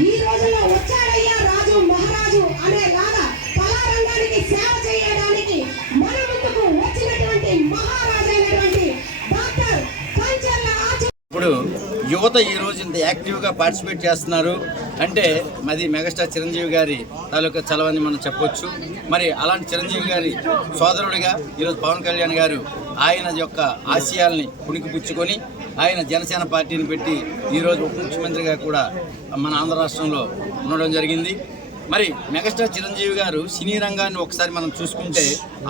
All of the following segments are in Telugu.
ఈ రోజుల్లో వచ్చాడయ్యా రాజు మహారాజు అనేలాగా కళారంగానికి సేవ చేయడానికి మన ముందుకు వచ్చినటువంటి మహారాజైనటువంటి డాక్టర్ కంచర్ల ఇప్పుడు యువత ఈ రోజు ఇంత యాక్టివ్గా పార్టిసిపేట్ చేస్తున్నారు అంటే అది మెగాస్టార్ చిరంజీవి గారి తాలూకా చలవని మనం చెప్పొచ్చు. మరి అలాంటి చిరంజీవి గారి సోదరుడిగా ఈరోజు పవన్ కళ్యాణ్ గారు ఆయన యొక్క ఆశయాల్ని పుణికిపుచ్చుకొని ఆయన జనసేన పార్టీని పెట్టి ఈరోజు ఉప ముఖ్యమంత్రిగా కూడా మన ఆంధ్ర రాష్ట్రంలో ఉండడం జరిగింది. మరి మెగాస్టార్ చిరంజీవి గారు సినీ రంగాన్ని ఒకసారి మనం చూసుకుంటే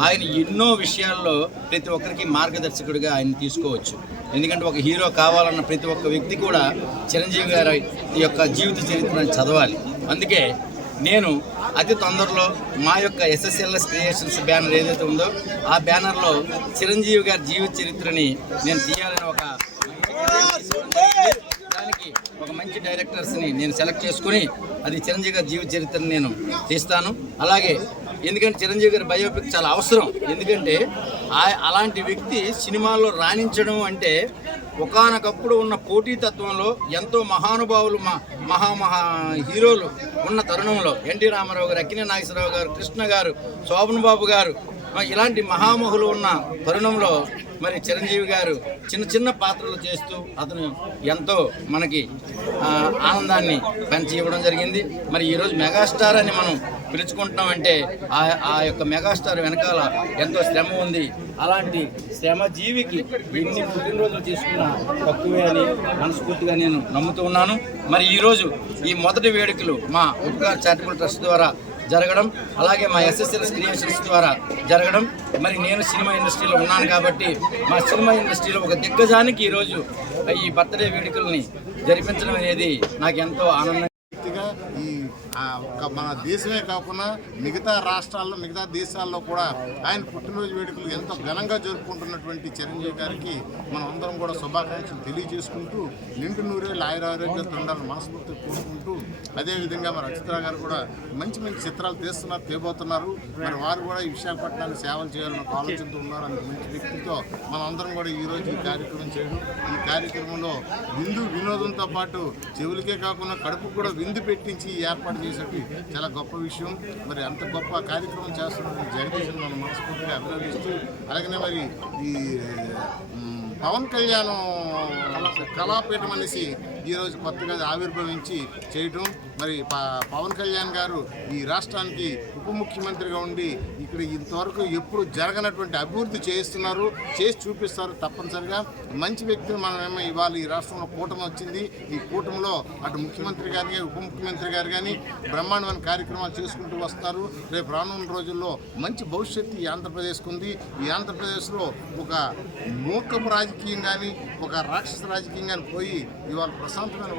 ఆయన ఎన్నో విషయాల్లో ప్రతి ఒక్కరికి మార్గదర్శకుడిగా ఆయన తీసుకోవచ్చు. ఎందుకంటే ఒక హీరో కావాలన్న ప్రతి ఒక్క వ్యక్తి కూడా చిరంజీవి గారి యొక్క జీవిత చరిత్రను చదవాలి. అందుకే నేను అతి తొందరలో మా యొక్క SSLS క్రియేషన్స్ బ్యానర్ ఏదైతే ఉందో ఆ బ్యానర్లో చిరంజీవి గారి జీవిత చరిత్రని నేను తీయాలని దానికి ఒక మంచి డైరెక్టర్స్ని నేను సెలెక్ట్ చేసుకుని అది చిరంజీవి గారి జీవిత చరిత్రని నేను తీస్తాను. అలాగే ఎందుకంటే చిరంజీవి గారి బయోపిక్ చాలా అవసరం. ఎందుకంటే అలాంటి వ్యక్తి సినిమాల్లో రాణించడం అంటే ఒకానొకప్పుడు ఉన్న పోటీతత్వంలో ఎంతో మహానుభావులు మహా హీరోలు ఉన్న తరుణంలో ఎన్టీ రామారావు గారు, అక్కినేని నాగేశ్వరరావు గారు, కృష్ణ గారు, శోభన్ బాబు గారు ఇలాంటి మహామహులు ఉన్న తరుణంలో మరి చిరంజీవి గారు చిన్న చిన్న పాత్రలు చేస్తూ అతను ఎంతో మనకి ఆనందాన్ని పెంచి ఇవ్వడం జరిగింది. మరి ఈరోజు మెగాస్టార్ అని మనం పిలుచుకుంటున్నామంటే ఆ యొక్క మెగాస్టార్ వెనకాల ఎంతో శ్రమ ఉంది. అలాంటి శ్రమజీవికి ఎన్ని పుట్టినరోజులు తీసుకున్నా తక్కువే అని మనస్ఫూర్తిగా నేను నమ్ముతూ ఉన్నాను. మరి ఈరోజు ఈ మొదటి వేడుకలు మా ఉపకార్ చారిటబుల్ ట్రస్ట్ ద్వారా జరగడం, అలాగే మా SSLS క్రియేషన్స్ ద్వారా జరగడం, మరి నేను సినిమా ఇండస్ట్రీలో ఉన్నాను కాబట్టి మా సినిమా ఇండస్ట్రీలో ఒక దిగ్గజానికి ఈరోజు ఈ బర్త్డే వేడుకల్ని జరిపించడం అనేది నాకు ఎంతో ఆనందంగా. ఈ మన దేశమే కాకుండా మిగతా రాష్ట్రాల్లో మిగతా దేశాల్లో కూడా ఆయన పుట్టినరోజు వేడుకలు ఎంతో ఘనంగా జరుపుకుంటున్నటువంటి చిరంజీవి గారికి మనం అందరం కూడా శుభాకాంక్షలు తెలియజేసుకుంటూ నిండు నూరేళ్ళు ఆయురారోగ్యాలతో ఉండాలని మనస్ఫూర్తిగా కోరుకుంటూ అదేవిధంగా మరి అచిత్ర గారు కూడా మంచి మంచి చిత్రాలు తేబోతున్నారు. మరి వారు కూడా ఈ విశాఖపట్నానికి సేవలు చేయాలని ఆలోచనతో ఉన్నారు. అంత మంచి వ్యక్తితో మనం అందరం కూడా ఈరోజు ఈ కార్యక్రమం చేయడం, ఈ కార్యక్రమంలో వినోదంతో పాటు చెవులకే కాకుండా కడుపుకు కూడా విందు పెట్టించి ఏర్పాటు చేసేది చాలా గొప్ప విషయం. మరి అంత గొప్ప కార్యక్రమం చేస్తున్న జగదీశ్ని మనం మనస్ఫూర్తిగా అభినందిస్తూ, అలాగనే మరి ఈ పవన్ కళ్యాణ్ కళాపీఠం అనేసి ఈరోజు కొత్తగా ఆవిర్భవించి చేయటం, మరి పవన్ కళ్యాణ్ గారు ఈ రాష్ట్రానికి ఉప ముఖ్యమంత్రిగా ఉండి ఇక్కడ ఇంతవరకు ఎప్పుడు జరగనటువంటి అభివృద్ధి చేస్తున్నారు, చేసి చూపిస్తారు. తప్పనిసరిగా మంచి వ్యక్తులు మనమేమో ఇవాళ ఈ రాష్ట్రంలో కూటమి వచ్చింది. ఈ కూటమిలో అటు ముఖ్యమంత్రి గారిని ఉప ముఖ్యమంత్రి గారు కానీ బ్రహ్మాండమైన కార్యక్రమాలు చేసుకుంటూ వస్తారు. రేపు రానున్న రోజుల్లో మంచి భవిష్యత్తు ఈ ఆంధ్రప్రదేశ్కు ఉంది. ఈ ఆంధ్రప్రదేశ్లో ఒక మూర్ఖపు రాజకీయం కానీ ఒక రాక్షస రాజకీయం కానీ పోయి ఇవాళ ప్రశాంతమైన